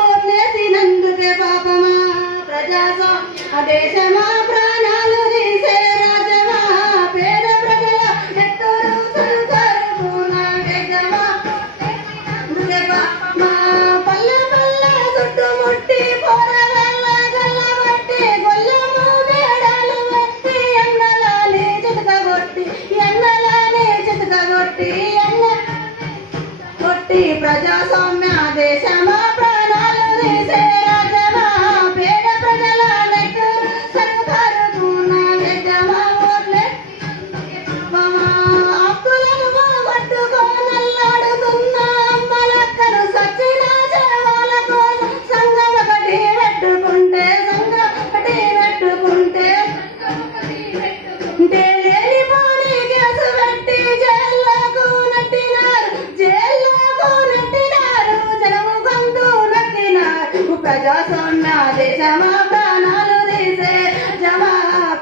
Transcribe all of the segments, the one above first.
ఓట్లేసినందుకే పాపమా ప్రజాస్వామ్య దేశమా ప్రాణాలు తీసే రాజమా పేద ప్రజల ఎత్తులు సరుకరుకున్న గజమా మా పల్లె పల్లె చుట్టుముట్టి పోరగల్ల గల్లబట్టి గొల్లము వేడాలు బట్టి ఎన్నలాని చితకగొట్టి కొట్టి ప్రజాస్వామ్య దేశమా ప్రాణాలు తీసే రాజమా పేద ప్రజల నెత్తురు సరుకరుకున్న గజమా ఓట్లే హక్కులను పట్టుకోనల్లాడుతున్న అమ్మలక్కలు సచ్చిన జవాల కోసం సంఘం ఒకటి పెట్టుకుంటే లేనిపోని కేసు పెట్టి జైల్లోకు నెట్టినారు జనము గొంతు నొక్కినారు ప్రజాస్వామ్య దేశమా ప్రాణాలు తీసే జమా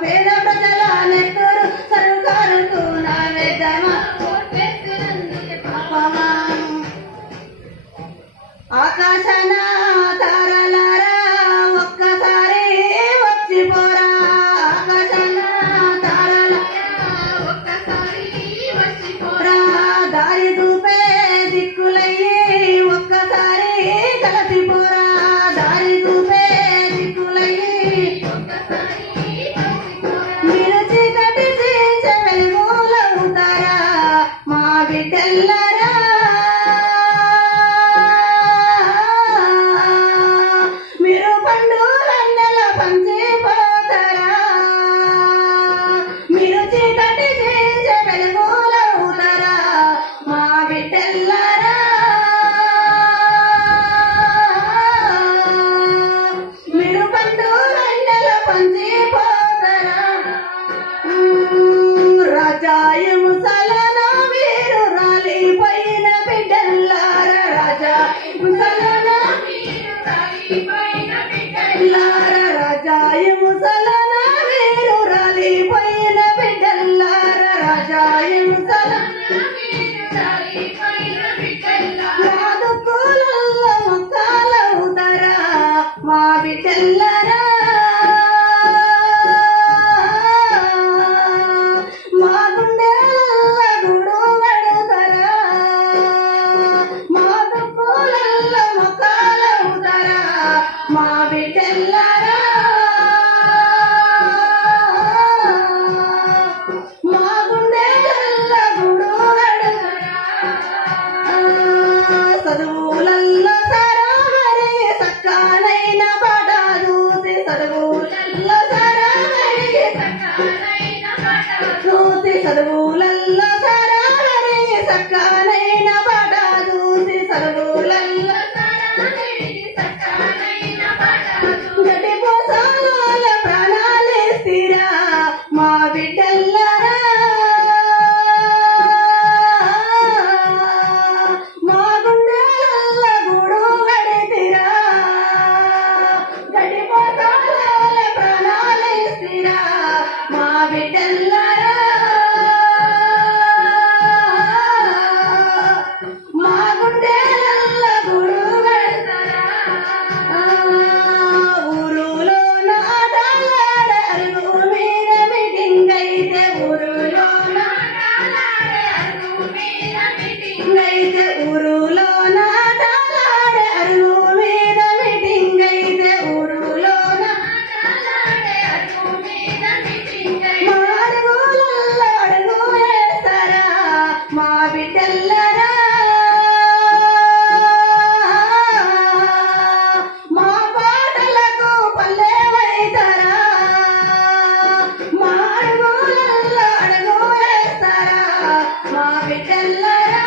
పేద ప్రజల నెత్తురు సరుకరుకున్న వేదమా ఆకాశన తారలారా ఒక్కసారి వచ్చిపోరా ఆకాశన తారలారా దారి చూపే దిక్కులయ్యి ఒక్కసారి కలిసిపోరా దారి చూపే దిక్కులయ్యి మీరు చీకటి చీల్చే వెలుగులవుతారా మా బిడ్డల్లారా మీరు పండుగల పంచిపోతారా మీరు చీకటి చీల్చే వెలుగులవుతారా మా బిడ్డల్లారా మీరు పండుగల పంచిపోతారా రాజాయము సలన మీరు రాలిపోయిన బిడ్డల్లారా రాజాయము సలన రాజాయము సలన మీరు రాలిపోయిన బిడ్డల్లారా రాజాయము దుక్కులలో మొక్కలవుతారా మా బిడ్డల్లారా మా గుండెల గూడు పెడతారా మా దుక్కులలో మొక్కలవుతారా మా బిడ్డల్లారా మా గుండెల గూడు పెడతారా చదువులల్లో సరామరి సక్కానైన పాట చూసి చదువులల్లో సరామరి చదువులల్లో సరామరి సక్కానైన పాట చూసి చదువులల్లో గడ్డి పోసాల ప్రాణాలేస్తిరా మా బిడ్డల్లారా మా గుండెల గూడు కడితిరా గడ్డి పోసాల ప్రాణాలేస్తిరా మా బిడ్డల్లారా మా గుండెల గూడు కడతారా ఊరులోన ఆటలాడే అరుగు మీద మీటింగ్ అయితే ఊరులోన ఊరులోన ఆటలాడే అరుగు మీద మీటింగ్ అయితే ఊరులోన మా అడుగులలో అడుగు వేస్తారా మా బిడ్డల్లారా మా పాటలకు పల్లెవైతారా మా అడుగులలో అడుగు వేస్తారా మా బిడ్డల్లారా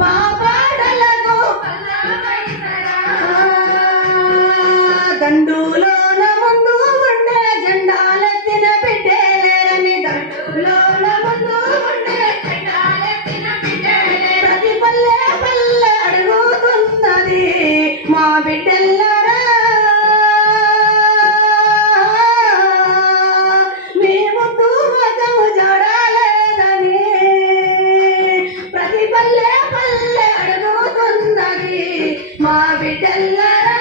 మా పాటలకు దండులోన ముందు ఉండే జెండాలెత్తిన బిడ్డలేరని దండులోన ముందు ఉండే ప్రతి పల్లె పల్లె అడుగుతున్నది మా బిడ్డల్లారా మీ ముద్దు మగము జోడాలేదని ప్రతి బిడ్డల్లారా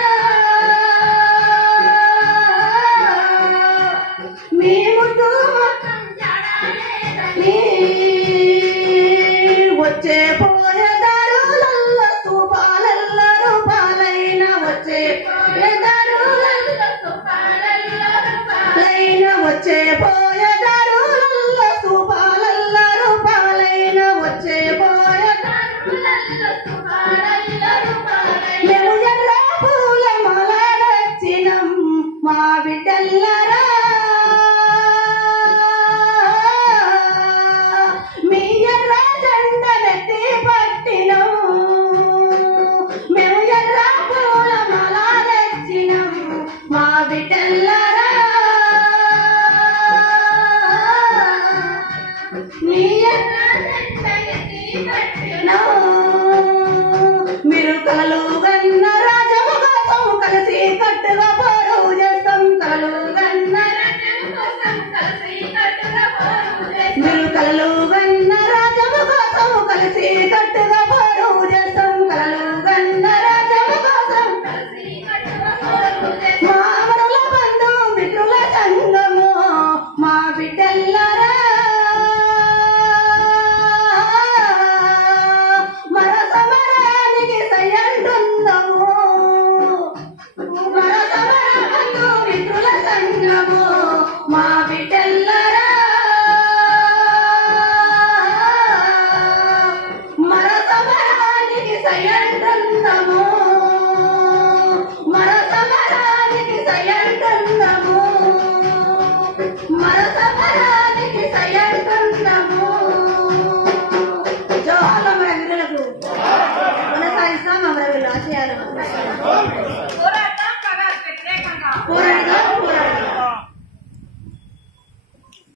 మీ ముందు వచ్చే పోయేదారులల్ల స్థూపాలల్ల రూపాలైన వచ్చే పోయేదారులల్ల వచ్చే పోయేదారులల్ల స్థూపాలల్ల రూపాలైన వచ్చే మేము ఎర్ర పూల మాల తెచ్చినం మా బిడ్డల్లారా మీ ఎర్ర జెండనెత్తి పట్టినం మేము ఎర్ర పూల మాల తెచ్చినం మా బిడ్డల్లారా మీ ఎర్ర జెండనెత్తి పట్టినం మీరు కలలు గన్న రాజము కోసం కలిసి కట్టుగా పోరు చేస్తాం కలలు గన్న మీరు కలలు గన్న రాజము కోసం కలిసి కట్టుగా పోరు చేస్తాం కలలు గన్న రాజము కోసం మా అమరుల బంధు మిత్రుల సంగము మా బిడ్డల్లారా మర సమరానికి సయ్యంటున్నాము మర సమరబంధు మిత్రుల సంగము మా బిడ్డల్లారా మర సమరానికి సయ్యంటున్నాము మర సమరానికి సయ్యంటున్నాము మర సమరానికి సయ్యంటున్నాము జోహార్లు అమరవీరులకు కొనసాగిస్తాం అమరవీరుల ఆశయాలను